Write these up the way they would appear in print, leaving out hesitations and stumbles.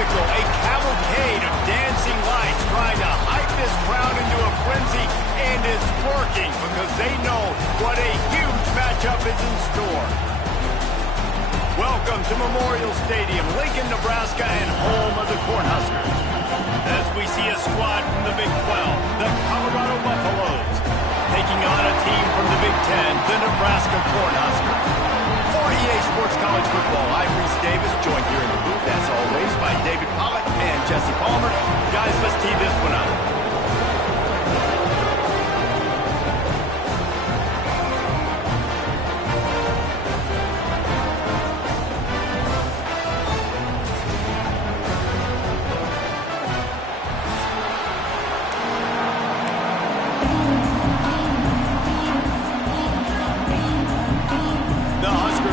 spectacle, a cavalcade of dancing lights trying to hype this crowd into a frenzy, and it's working because they know what a huge matchup is in store. Welcome to Memorial Stadium, Lincoln, Nebraska, and home of the Cornhuskers. As we see a squad from the Big 12, the Colorado Buffaloes, taking on a team from the Big 10, the Nebraska Cornhuskers. For EA Sports College Football, I'm Reese Davis, joined here in the booth, as always, by David Pollock and Jesse Palmer. Guys, let's tee this one up.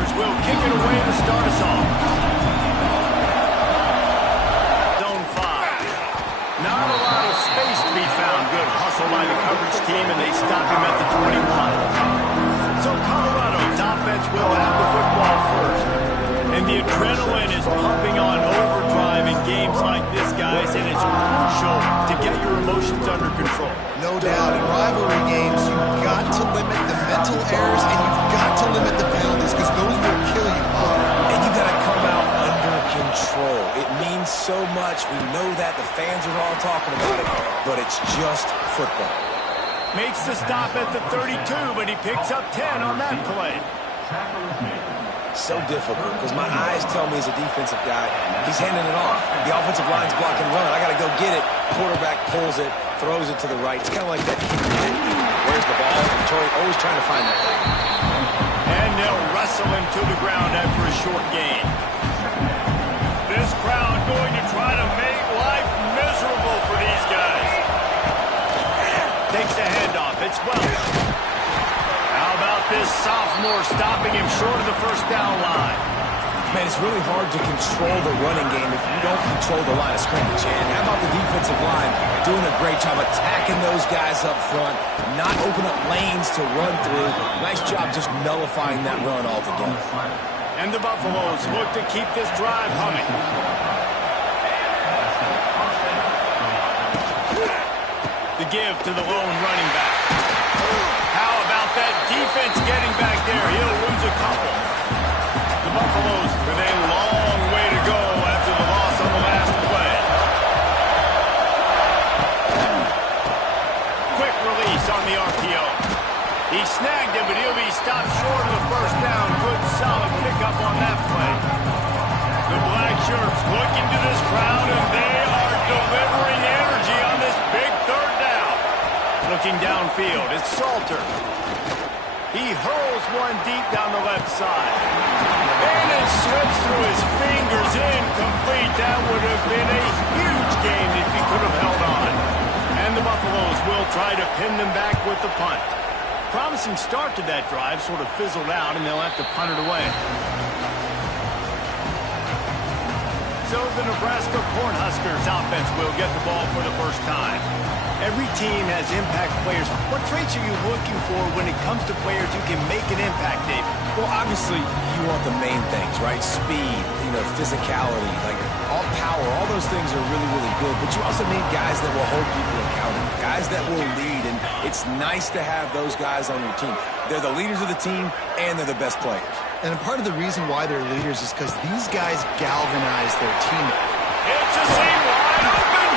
Will kick it away to start us off. Zone 5. Not a lot of space to be found. Good hustle by the coverage team, and they stop him at the 21. So Colorado's offense will have the football first. And the adrenaline is pumping on overdrive in games like this, guys, and it's crucial to get your emotions under control. No doubt. In rivalry games, you've got to limit the mental errors, and you've got to limit the penalties, because those will kill you, Bob. And you got to come out under control. It means so much. We know that. The fans are all talking about it, but it's just football. Makes the stop at the 32, but he picks up 10 on that play. So difficult, because my eyes tell me as a defensive guy, he's handing it off. The offensive line's blocking run. I got to go get it. Quarterback pulls it, throws it to the right. It's kind of like that. Where's the ball? Detroit always trying to find that thing. And they'll wrestle him to the ground after a short gain. This crowd going to try to make life miserable for these guys. Takes the handoff. It's Welch. How about this sophomore stopping him short of the first down line? Man, it's really hard to control the running game if you don't control the line of scrimmage. And how about the defensive line doing a great job attacking those guys up front, not open up lanes to run through. Nice job just nullifying that run altogether. And the Buffaloes look to keep this drive humming. The give to the lone running back. How about that defense getting back there? He'll lose a couple. The Buffaloes with a long way to go after the loss on the last play. Quick release on the RPO. He snagged it, but he'll be stopped short of the first down. Good, solid pickup on that play. The black shirts look into this crowd, and they are delivering energy on this big third down. Looking downfield, it's Salter. He hurls one deep down the left side. And it slips through his fingers, incomplete. That would have been a huge game if he could have held on. And the Buffaloes will try to pin them back with the punt. Promising start to that drive, sort of fizzled out, and they'll have to punt it away. So the Nebraska Cornhuskers offense will get the ball for the first time. Every team has impact players. What traits are you looking for when it comes to players who can make an impact, David? Well, obviously, you want the main things, right? Speed, physicality, like all power, all those things are really, really good. But you also need guys that will hold people accountable, guys that will lead. And it's nice to have those guys on your team. They're the leaders of the team, and they're the best players. And part of the reason why they're leaders is because these guys galvanize their team. It's a seam wide open.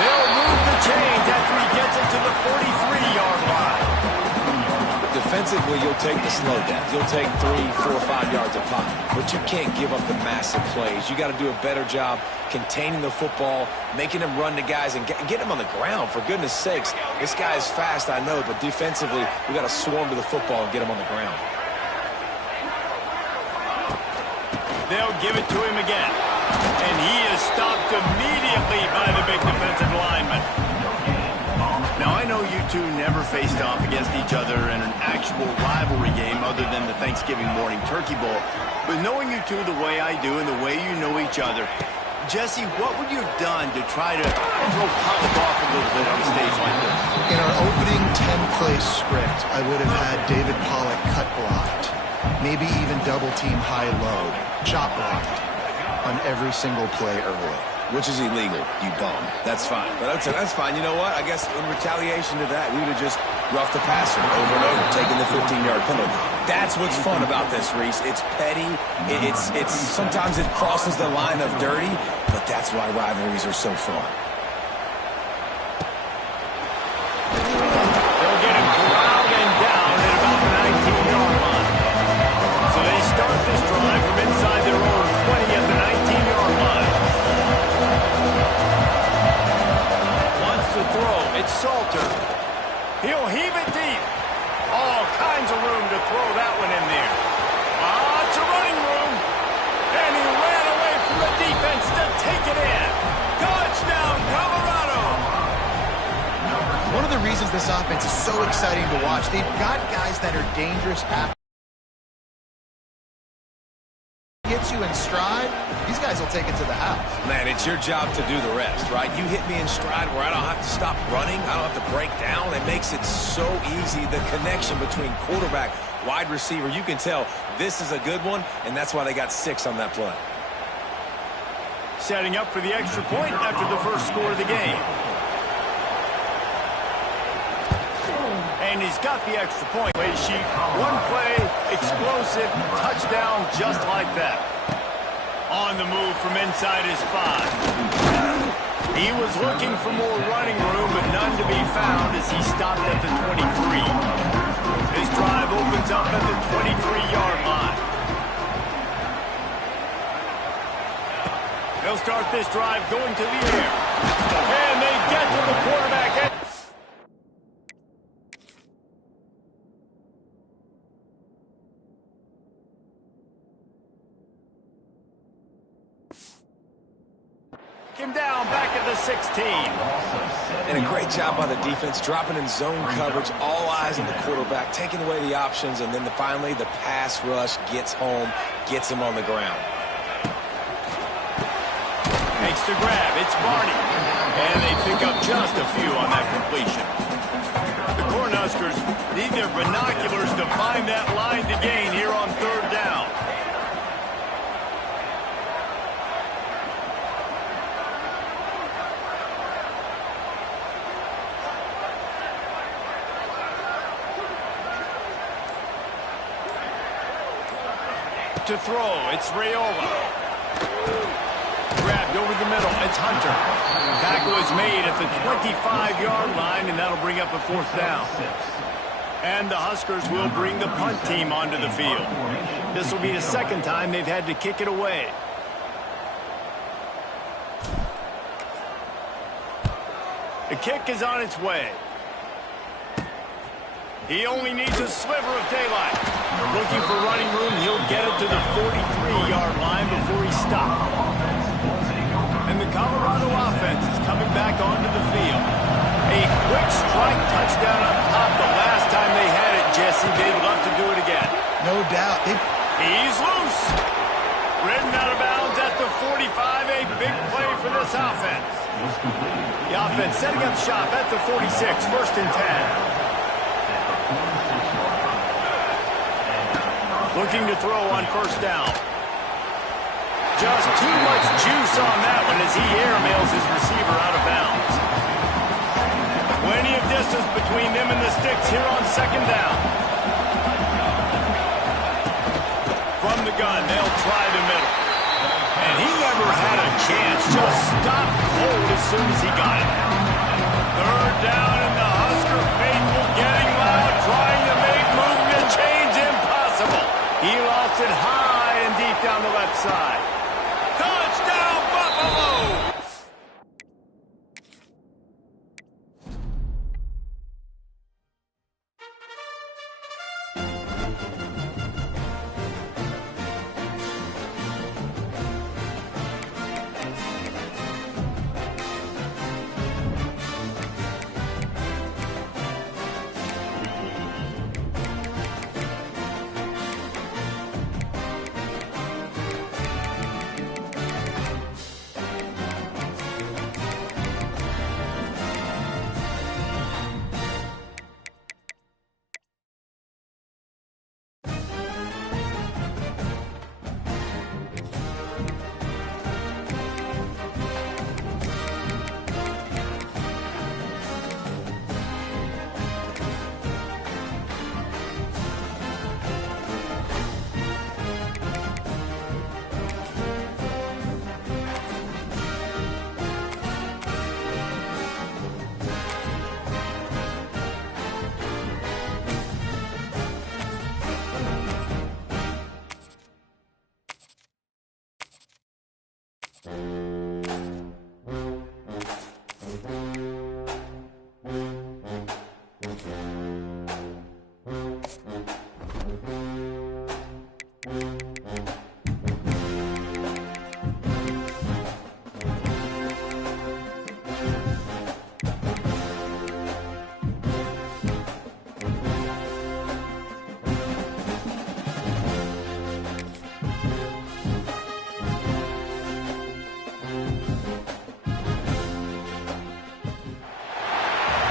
They'll move the chains after he gets it to the 43-yard line. Defensively, you'll take the slow down. You'll take 3, 4, 5 yards of pop. But you can't give up the massive plays. You got to do a better job containing the football, making them run to guys, and get them on the ground. For goodness sakes, this guy is fast, I know, but defensively, we got to swarm to the football and get him on the ground. They'll give it to him again. And he is stopped immediately by the big defensive lineman. Now, I know you two never faced off against each other in an actual rivalry game other than the Thanksgiving morning turkey bowl. But knowing you two the way I do and the way you know each other, Jesse, what would you have done to try to throw Pollock off a little bit on a stage like this? In our opening 10-play script, I would have had David Pollock cut blocked, maybe even double-team high-low, chop blocked on every single play early. which is illegal, you bum. That's fine. But that's fine. You know what? I guess in retaliation to that, we would have just roughed the passer over and over, taking the 15-yard penalty. That's what's fun about this, Reese. It's petty. It's sometimes it crosses the line of dirty, but that's why rivalries are so fun. They'll get him corralled and down at about the 19-yard line. So they start this drive from inside their own 20 at the 19-yard line. Wants to throw. It's Salter. He'll heave it deep. All kinds of room to throw that one in there. It's a running room. And he ran away from the defense to take it in. Touchdown, Colorado. One of the reasons this offense is so exciting to watch, they've got guys that are dangerous after gets you in stride. These guys will take it to the house. Man, it's your job to do the rest, right? You hit me in stride where I don't have to stop running. I don't have to break down. It makes it so easy. The connection between quarterback, wide receiver, you can tell this is a good one, and that's why they got 6 on that play. Setting up for the extra point after the first score of the game. And he's got the extra point. Play sheet, one play, explosive, touchdown just like that. On the move from inside his 5. He was looking for more running room, but none to be found as he stopped at the 23. His drive opens up at the 23-yard line. They'll start this drive going to the air. And they get to the quarterback. Him down back at the 16. And a great job by the defense, dropping in zone coverage, all eyes on the quarterback, taking away the options, and then finally the pass rush gets home, gets him on the ground. Makes the grab. It's Barney. And they pick up just a few on that completion. The Cornhuskers need their binoculars to find that line to gain here on 3rd down. To throw, it's Raiola. Grabbed over the middle, it's Hunter. Tackle is made at the 25-yard line, and that'll bring up a 4th down. And the Huskers will bring the punt team onto the field. This will be the 2nd time they've had to kick it away. The kick is on its way. He only needs a sliver of daylight. Looking for running room, he'll get it to the 43-yard line before he stops. And the Colorado offense is coming back onto the field. A quick strike touchdown up top the last time they had it, Jesse. They'd love to do it again. No doubt. He's loose. Ridden out of bounds at the 45. A big play for this offense. The offense setting up shop at the 46. 1st and 10. Looking to throw on 1st down. Just too much juice on that one as he airmails his receiver out of bounds. Plenty of distance between them and the sticks here on 2nd down. From the gun, they'll try the middle. And he never had a chance. Just stopped cold as soon as he got it. 3rd down and the Husker faithful getting loud, trying to make movement to change impossible. He lost it high and deep down the left side. Touchdown, Buffalo!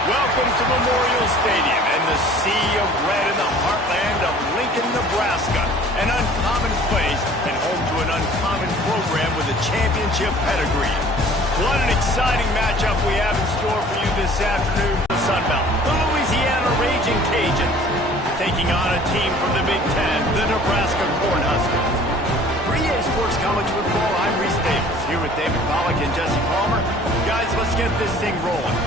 Welcome to Memorial Stadium and the sea of red in the heartland of Lincoln, Nebraska. An uncommon place and home to an uncommon program with a championship pedigree. What an exciting matchup we have in store for you this afternoon from the Sun Belt. The Louisiana Raging Cajuns taking on a team from the Big Ten, the Nebraska Cornhuskers. For EA Sports College Football, I'm Reese Davis, here with David Pollack and Jesse Palmer. Guys, let's get this thing rolling.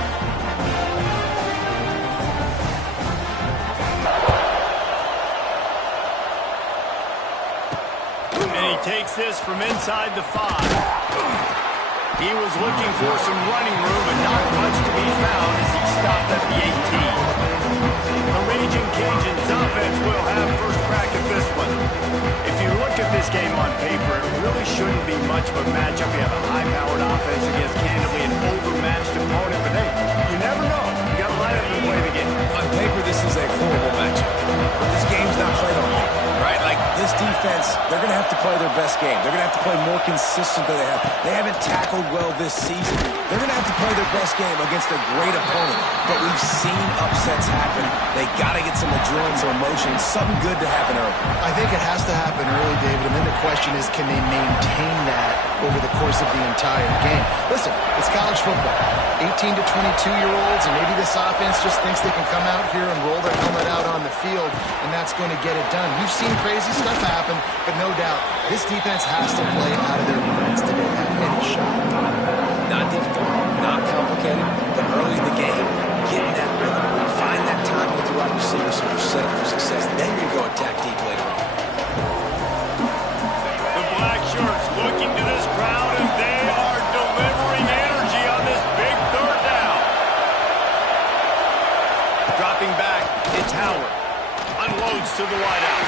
And he takes this from inside the 5. He was looking for some running room, but not much to be found as he stopped at the 18. The Raging Cajuns offense will have first crack at this one. If you look at this game on paper, it really shouldn't be much of a matchup. You have a high-powered offense against candidly an overmatched opponent, but hey, you never know. You got to line up and play the game. On paper, this is a horrible matchup. But this game's not played on paper, right? Like, this defense, they're going to have to play their best game. They're going to have to play more consistent than they have. They haven't tackled well this season. They're going to have to play their best game against a great opponent. But we've seen upsets happen. They got to get some adrenaline, some emotion, something good to happen early. I think it has to happen early, David, and then the question is, can they maintain that over the course of the entire game? Listen, it's college football. 18 to 22-year-olds, and maybe this offense just thinks they can come out here and roll their helmet out on the field, and that's going to get it done. We've seen crazy stuff happen, but no doubt, this defense has to play out of their minds today to have any shot. Not difficult, not complicated, but early in the game, getting that rhythm, find that time with the wide receivers so you're set up for success. Then you go attack deep later on. The black shirts looking to this crowd, and they are delivering energy on this big third down. Dropping back, it's Howard. Unloads to the wideout.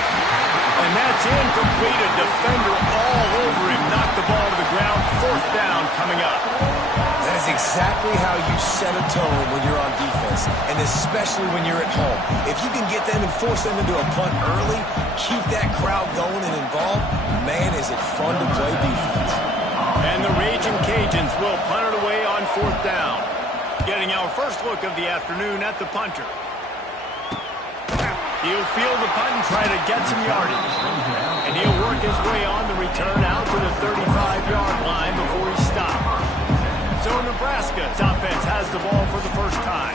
And that's incomplete. A defender all over him. Knocked the ball to the ground. Fourth down coming up. That is exactly how you set a tone when you're on defense, and especially when you're at home. If you can get them and force them into a punt early, keep that crowd going and involved, man, is it fun to play defense. And the Raging Cajuns will punt it away on fourth down. Getting our first look of the afternoon at the punter. He'll field the punt and try to get some yardage. And he'll work his way on the return out to the 35-yard line before he stops. So Nebraska's offense has the ball for the first time.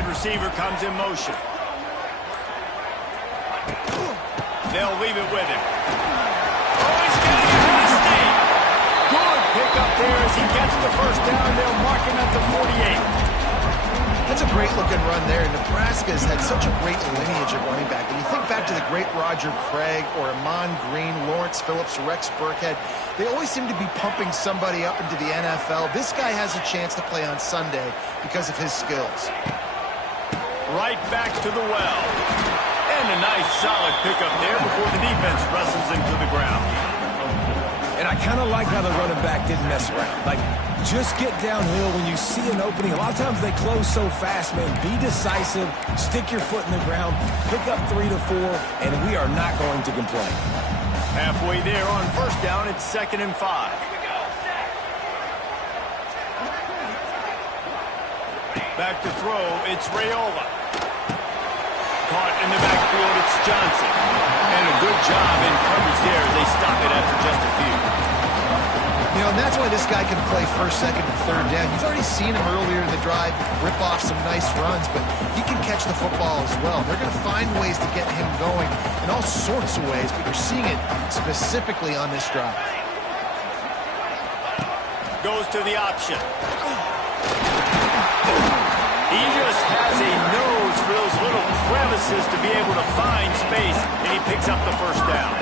Receiver comes in motion. They'll leave it with him. Oh, he's getting ahead of steam. Good pickup there as he gets the first down. They'll mark him at the 48. That's a great-looking run there. Nebraska has had such a great lineage of running back. When you think back to the great Roger Craig or Amon Green, Lawrence Phillips, Rex Burkhead, they always seem to be pumping somebody up into the NFL. This guy has a chance to play on Sunday because of his skills. Right back to the well. And a nice solid pickup there before the defense wrestles him to the ground. And I kind of like how the running back didn't mess around. Like, just get downhill when you see an opening. A lot of times they close so fast, man. Be decisive, stick your foot in the ground, pick up 3 to 4, and we are not going to complain. Halfway there on first down, it's 2nd and 5. Back to throw, it's Raiola. Caught in the backfield, it's Johnson. And a good job in coverage there as they stop it after just a few. You You know, and that's why this guy can play first, second, and third down. You've already seen him earlier in the drive rip off some nice runs, but he can catch the football as well. They're going to find ways to get him going in all sorts of ways, but you're seeing it specifically on this drive. Goes to the option. He just has a nose for those little crevices to be able to find space, and he picks up the first down.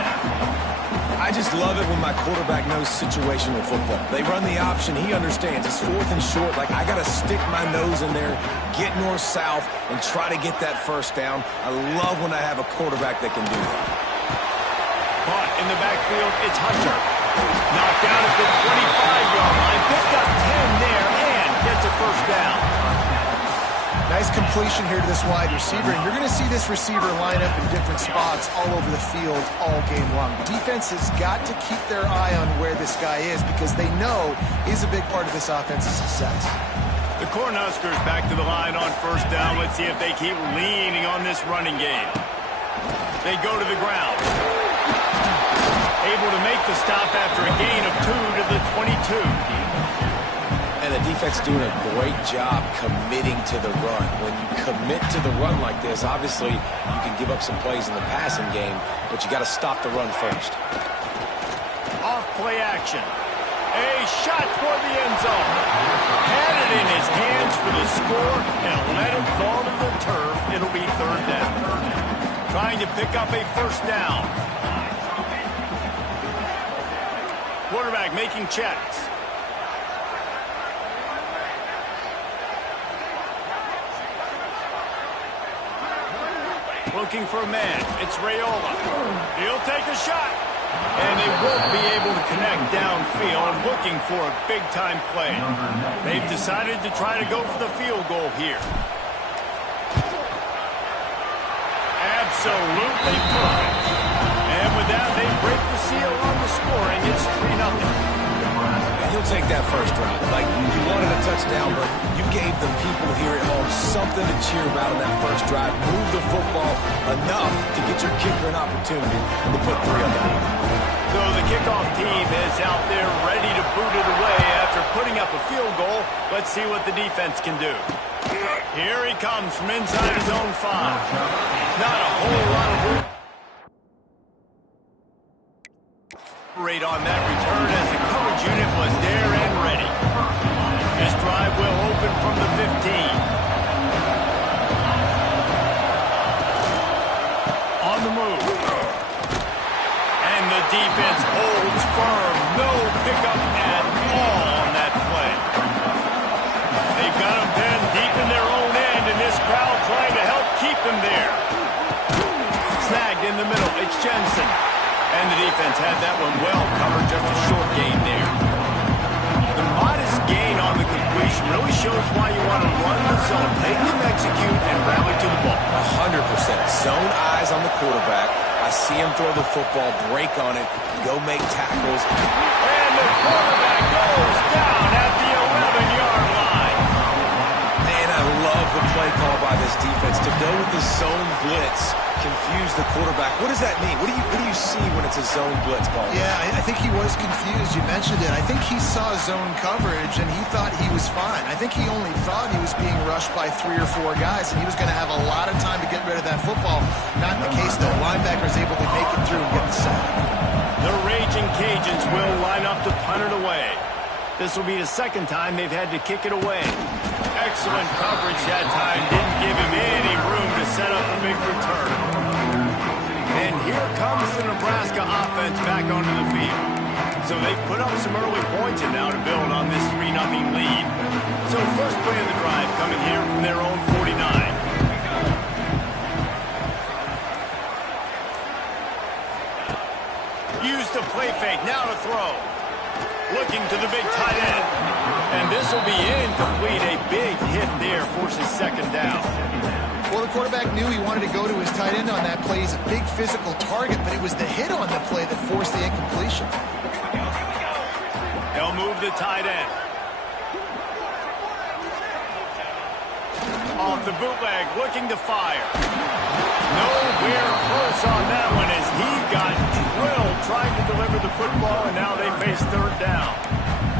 I just love it when my quarterback knows situational football. They run the option. He understands. It's 4th and short. Like, I got to stick my nose in there, get north-south, and try to get that first down. I love when I have a quarterback that can do that. Caught in the backfield, it's Hunter. Knocked down at the 25-yard line. Picked up 10 there and gets a first down. Nice completion here to this wide receiver, and you're going to see this receiver line up in different spots all over the field all game long. Defense has got to keep their eye on where this guy is because they know he's a big part of this offense's success. The Cornhuskers back to the line on first down. Let's see if they keep leaning on this running game. They go to the ground. Able to make the stop after a gain of 2 to the 22. And the defense doing a great job committing to the run. When you commit to the run like this, obviously you can give up some plays in the passing game, but you got to stop the run first. Off play action. A shot toward the end zone. Had it in his hands for the score and let it fall to the turf. It'll be third down. Trying to pick up a first down. Quarterback making checks. Looking for a man. It's Raiola. He'll take a shot. And they won't be able to connect downfield, looking for a big-time play. They've decided to try to go for the field goal here. Absolutely perfect. And with that, they break the seal on the scoring. It's 3-0. And he'll take that first drive. Like, you wanted a touchdown, but you gave the people here at home something to cheer about in that first drive. Move the football enough to get your kicker an opportunity to put 3 on the board. So the kickoff team is out there ready to boot it away after putting up a field goal. Let's see what the defense can do. Here he comes from inside his own 5. Not a whole lot of room on that return as the coverage unit was there and ready. This drive will open from the 15. On the move. And the defense holds firm. No pickup at all on that play. They've got them pinned deep in their own end, and this crowd trying to help keep them there. Snagged in the middle. It's Jensen. And the defense had that one well covered, just a short gain there. The modest gain on the completion really shows why you want to run the zone, make them execute, and rally to the ball. 100%. Zone eyes on the quarterback. I see him throw the football, break on it, go make tackles. And the quarterback goes down at the 11-yard line. Man, I love the play call by this defense to go with the zone blitz. Confuse the quarterback. What does that mean? What do you see when it's a zone blitz ball? Yeah, I think he was confused. You mentioned it. I think he saw zone coverage, and he thought he was fine. I think he only thought he was being rushed by 3 or 4 guys, and he was going to have a lot of time to get rid of that football. Not in the case, though. Linebacker is able to make it through and get the sack. The Raging Cajuns will line up to punt it away. This will be the second time they've had to kick it away. Excellent coverage that time. Didn't give him any room to set up a big return. And here comes the Nebraska offense back onto the field. So they've put up some early points and now to build on this 3-0 lead. So first play of the drive coming here from their own 49. Use the play fake, now to throw. Looking to the big tight end. And this will be incomplete. A big hit there forces second down. Well, the quarterback knew he wanted to go to his tight end on that play. He's a big physical target, but it was the hit on the play that forced the incompletion. They'll move the tight end. Off the bootleg, looking to fire. Nowhere close on that one as he got drilled trying to deliver the football, and now they face third down.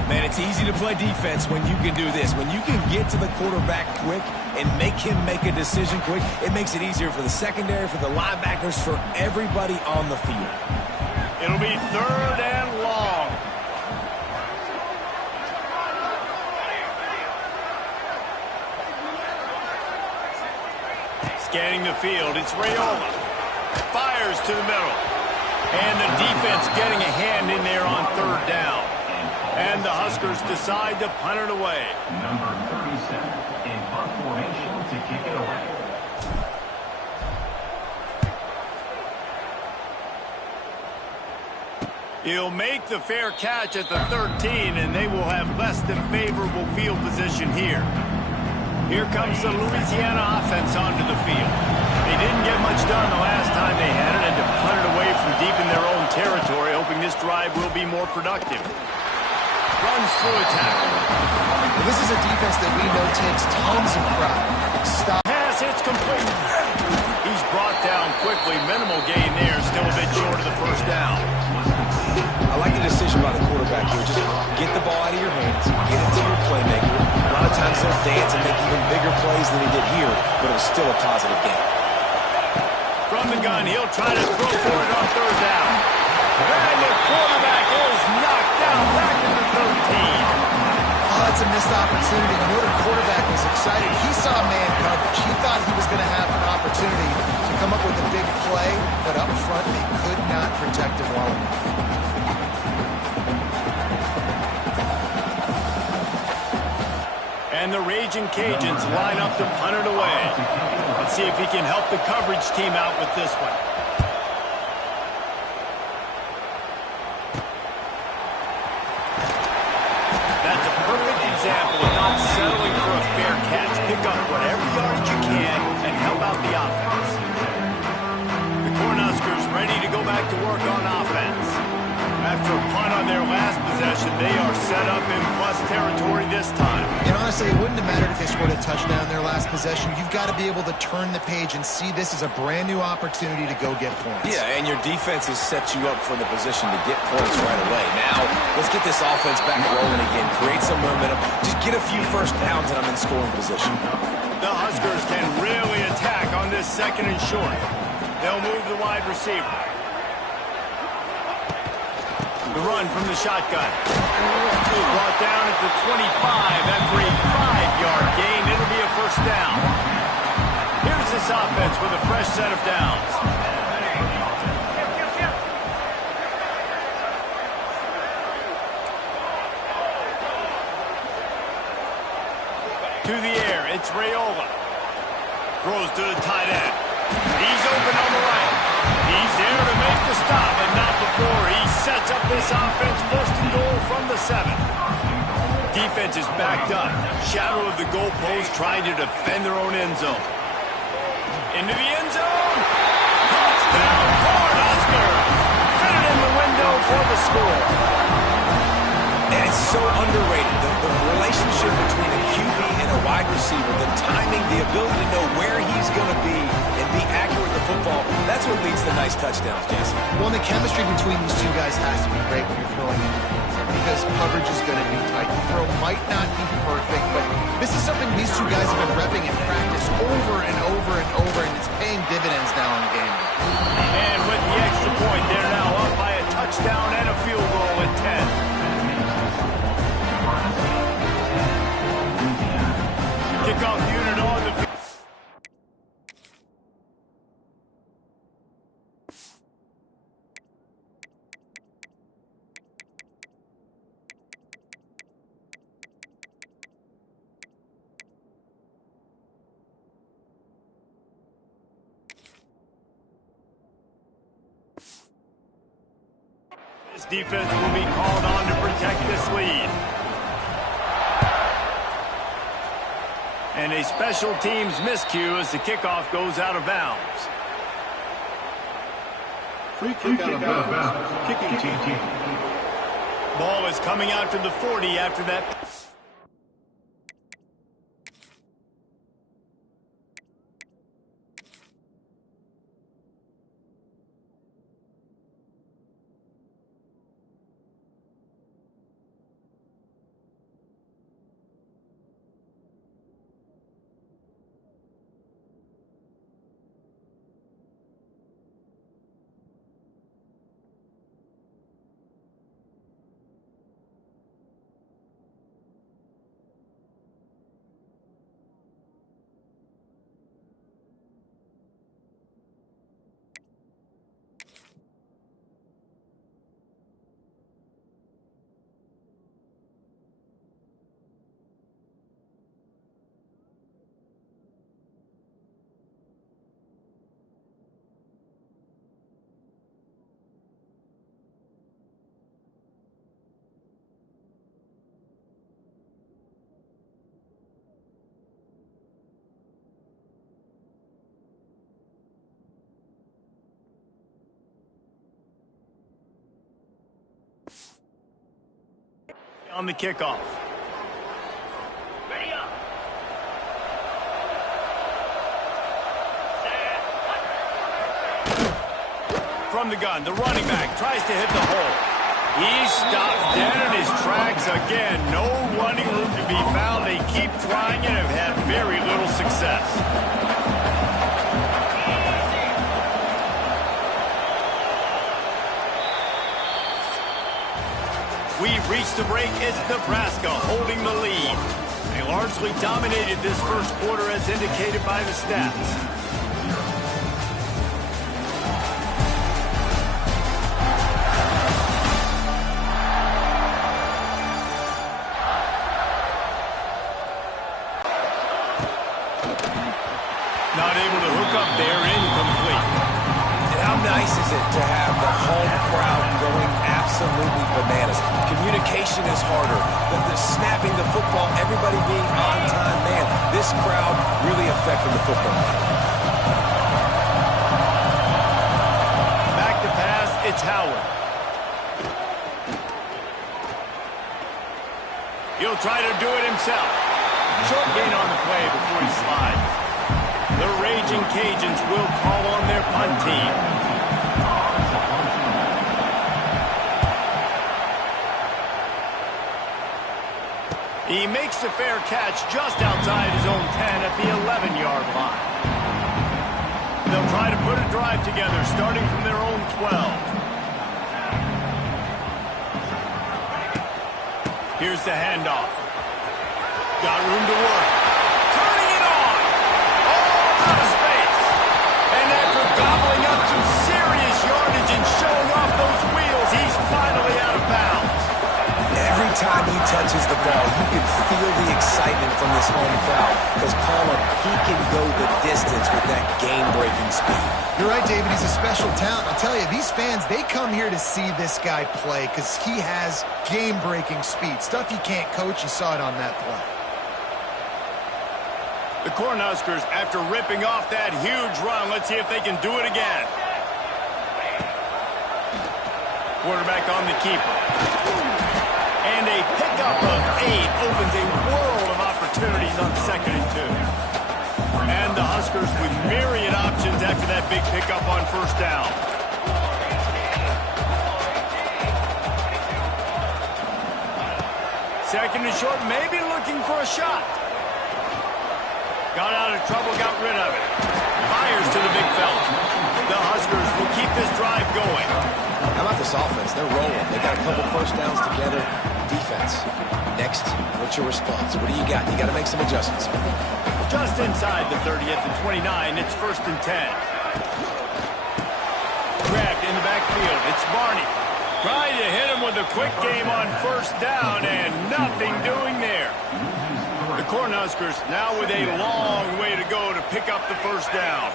Man, it's easy to play defense when you can do this. When you can get to the quarterback quick and make him make a decision quick, it makes it easier for the secondary, for the linebackers, for everybody on the field. It'll be 3rd and long. Scanning the field, it's Raiola. Fires to the middle. And the defense getting a hand in there on 3rd down. And the Huskers decide to punt it away. Number 37 in punt formation to kick it away. He'll make the fair catch at the 13, and they will have less than favorable field position here. Here comes the Louisiana offense onto the field. They didn't get much done the last time they had it, and to punt it away from deep in their own territory, hoping this drive will be more productive. Runs through a tackle. Well, this is a defense that we know takes tons of pride. Stop. Pass, it's complete. He's brought down quickly. Minimal gain there, still a bit short of the 1st down. I like the decision by the quarterback here. Just get the ball out of your hands, get it to your playmaker. A lot of times they'll dance and make even bigger plays than he did here, but it was still a positive game. From the gun, he'll try to throw for it on 3rd down. And the quarterback is knocked down back to the 13. Oh, that's a missed opportunity. You know the quarterback was excited. He saw man coverage. He thought he was going to have an opportunity to come up with a big play, but up front they could not protect him well enough. And the Raging Cajuns line up to punt it away. Let's see if he can help the coverage team out with this one. That's a perfect example of not settling for a fair catch. Pick up whatever yardage you can and help out the offense. The Cornhuskers ready to go back to work on offense. After a punt on their last possession, they are set up in plus territory this time. And honestly, it wouldn't have mattered if they scored a touchdown in their last possession. You've got to be able to turn the page and see this as a brand new opportunity to go get points. Yeah, and your defense has set you up for the position to get points right away. Now, let's get this offense back rolling again. Create some momentum. Just get a few 1st downs and I'm in scoring position. The Huskers can really attack on this 2nd and short. They'll move the wide receiver. The run from the shotgun. Brought down at the 25 after a 5-yard gain. It'll be a 1st down. Here's this offense with a fresh set of downs. To the air, it's Raiola. Throws to the tight end. He's open on the right. He's there to make the stop, but not before he sets up this offense 1st and goal from the 7. Defense is backed up. Shadow of the goalpost trying to defend their own end zone. Into the end zone. Touchdown, Cornhusker. Fit it in the window for the score. And it's so underrated. The relationship between a QB and a wide receiver, the timing, the ability to know where he's going to be and be accurate with the football, that's what leads to nice touchdowns, Jesse. Well, the chemistry between these two guys has to be great when you're throwing into the end zone because coverage is going to be tight. The throw might not be perfect, but this is something these two guys have been repping in practice over and over and over, and it's paying dividends now in the game. And with the extra point, they're now up by a touchdown and a field goal at 10. Kickoff unit on the field. This defense will be called on to protect this lead. And a special teams miscue as the kickoff goes out of bounds. Free kick out of bounds. Kicking team. Ball is coming out to the 40 after that. On the kickoff. Ready up. From the gun, the running back tries to hit the hole. He stopped dead in his tracks again. No running room to be found. They keep trying and have had very little success. We've reached the break. It's Nebraska holding the lead. They largely dominated this first quarter as indicated by the stats. Not able to hook up there, incomplete. And how nice is it to have the home crowd going absolutely bananas? Communication is harder. The snapping the football, everybody being on time. Man, this crowd really affecting the football. Back to pass, it's Howard. He'll try to do it himself. Short gain on the play before he slides. The Raging Cajuns will call on their punt team. He makes the fair catch just outside his own 10 at the 11-yard line. They'll try to put a drive together starting from their own 12. Here's the handoff. Got room to work. Turning it on. Oh, out of space. And after gobbling up some serious yardage and showing off those wheels, he's finally out of bounds. Every time he touches the ball, you can feel the excitement from this home crowd. Because, Paula, he can go the distance with that game-breaking speed. You're right, David. He's a special talent. I'll tell you, these fans, they come here to see this guy play because he has game-breaking speed. Stuff you can't coach. You saw it on that play. The Cornhuskers, after ripping off that huge run, let's see if they can do it again. Quarterback on the keeper. And a pickup of 8 opens a world of opportunities on 2nd and 2. And the Huskers with myriad options after that big pickup on 1st down. Second and short, maybe looking for a shot. Got out of trouble, got rid of it. Fires to the big fella. The Huskers will keep this drive going. How about this offense? They're rolling. They got a couple first downs together. Defense. Next, what's your response? What do you got? You got to make some adjustments. Just inside the 30 at the 29, it's 1st and 10. Grabbed in the backfield, it's Barney. Trying to hit him with a quick game on 1st down, and nothing doing there. The Cornhuskers now with a long way to go to pick up the 1st down.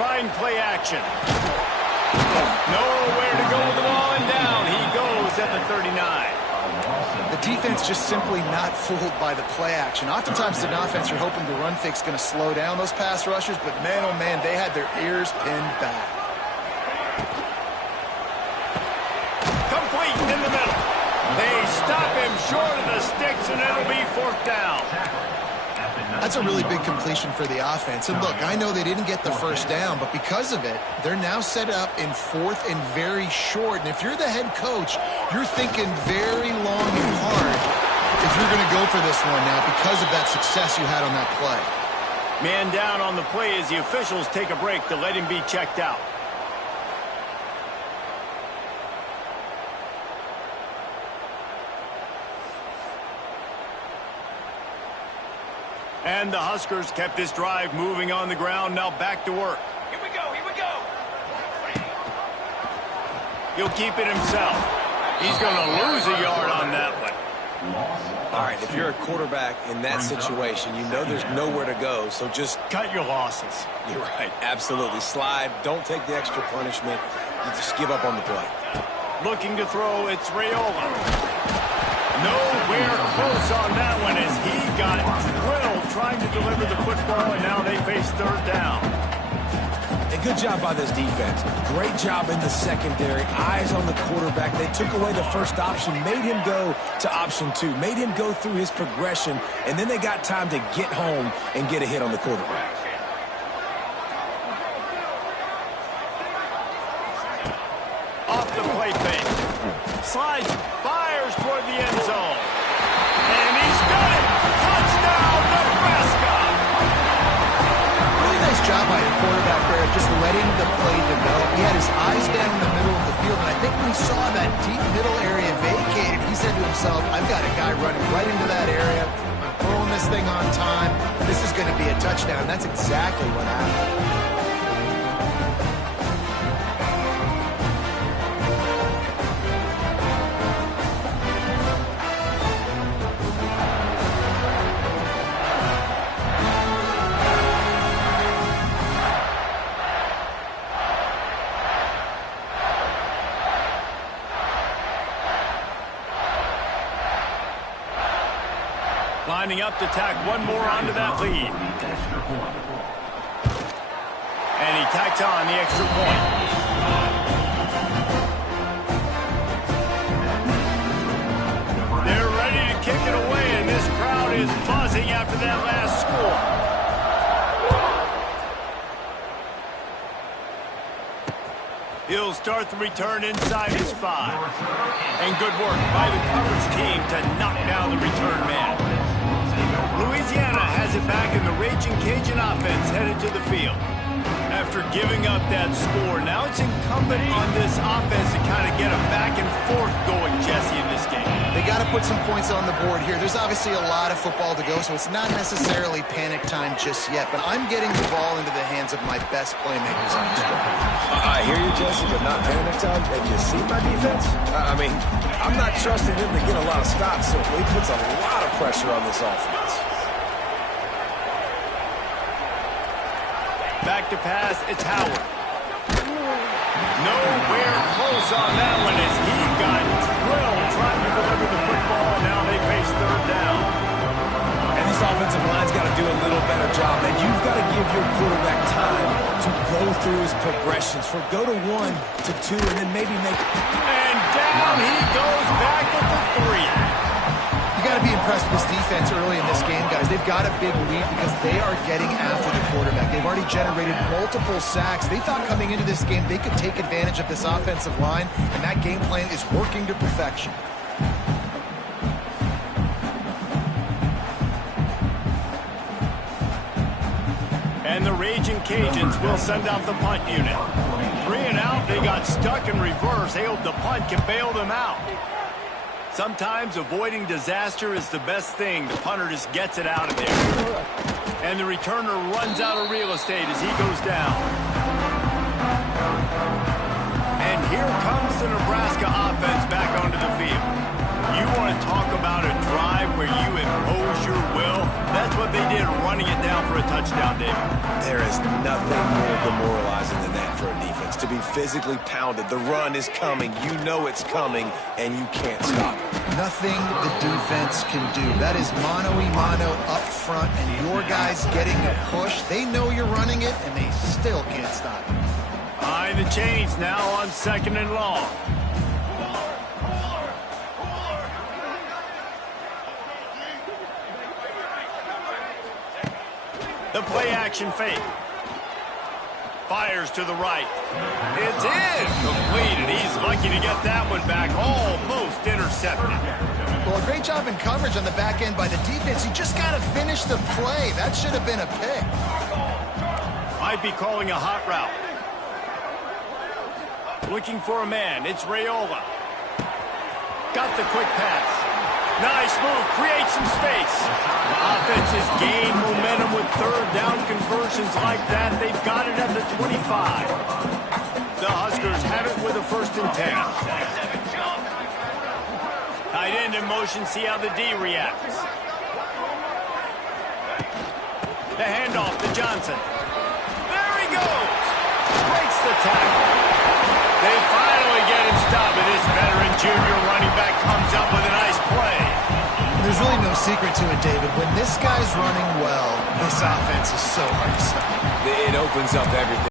Trying play action. Nowhere to go with the ball, and down he goes at the 39. The defense just simply not fooled by the play action. Oftentimes, an offense you're hoping the run fake's going to slow down those pass rushers, but man, oh man, they had their ears pinned back. Complete in the middle. They stop him short of the sticks, and it'll be 4th down. That's a really big completion for the offense. And look, I know they didn't get the 1st down, but because of it, they're now set up in 4th and very short. And if you're the head coach, you're thinking very long and hard if you're going to go for this one now because of that success you had on that play. Man down on the play as the officials take a break to let him be checked out. And the Huskers kept this drive moving on the ground. Now back to work. Here we go, here we go. He'll keep it himself. He's going to lose a yard on that one. All right, if you're a quarterback in that situation, you know there's nowhere to go, so just Cut your losses. You're right, absolutely. Slide, don't take the extra punishment. You just give up on the play. Looking to throw, it's Raiola. Nowhere close on that one as he got drilled trying to deliver the football, and now they face 3rd down. And good job by this defense. Great job in the secondary. Eyes on the quarterback. They took away the first option, made him go to option 2, made him go through his progression, and then they got time to get home and get a hit on the quarterback. Off the play fake. Slides, fires toward the end zone. And he's got it! Touchdown, Nebraska! Really nice job by the quarterback there, just letting the play develop. He had his eyes down in the middle of the field, and I think when he saw that deep middle area vacated, he said to himself, I've got a guy running right into that area. I'm throwing this thing on time. This is going to be a touchdown. That's exactly what happened. Lining up to tack one more onto that lead. And he tacks on the extra point. They're ready to kick it away, and this crowd is buzzing after that last score. He'll start the return inside his 5. And good work by the coverage team to knock down the return man. Louisiana has it back, in the Raging Cajun offense headed to the field. After giving up that score, now it's incumbent on this offense to kind of get a back and forth going, Jesse, in this game. They got to put some points on the board here. There's obviously a lot of football to go, so it's not necessarily panic time just yet, but I'm getting the ball into the hands of my best playmakers on this drive. I hear you, Jesse, but not panic time. Have you seen my defense? I mean, I'm not trusting them to get a lot of stops, so it puts a lot of pressure on this offense. Back to pass, it's Howard. Nowhere close on that one as he got drilled trying to deliver the football. Now they face third down. And this offensive line's got to do a little better job. And you've got to give your quarterback time to go through his progressions. For go to 1 to 2 and then maybe make... And down he goes back at the 3. You got to be impressed with this defense early in this game, guys. They've got a big lead because they are getting after the quarterback. They've already generated multiple sacks. They thought coming into this game they could take advantage of this offensive line, and that game plan is working to perfection. And the Raging Cajuns will send out the punt unit. 3 and out, they got stuck in reverse. They hope the punt can bail them out. Sometimes avoiding disaster is the best thing. The punter just gets it out of there. And the returner runs out of real estate as he goes down. And here comes the Nebraska offense back onto the field. You want to talk about a drive where you impose your will? That's what they did, running it down for a touchdown, David. There is nothing more demoralizing than that for a defense. To be physically pounded. The run is coming. You know it's coming, and you can't stop it. Nothing the defense can do. That is mano-a-mano up front, and your guys getting a push. They know you're running it, and they still can't stop it. Behind the chains now on 2nd and long. The play action fake. Fires to the right. It's incomplete, and he's lucky to get that one back. Almost intercepted. Well, a great job in coverage on the back end by the defense. You just got to finish the play. That should have been a pick. Might be calling a hot route. Looking for a man. It's Raiola. Got the quick pass. Nice move. Create some space. Offense has gained momentum with third down conversions like that. They've got it at the 25. The Huskers have it with a 1st and 10. Tight end in motion. See how the D reacts. The handoff to Johnson. There he goes. Breaks the tackle. They finally get him stopped, and this veteran junior running back comes up with a nice play. There's really no secret to it, David. When this guy's running well, this offense is so hard to stop. It opens up everything.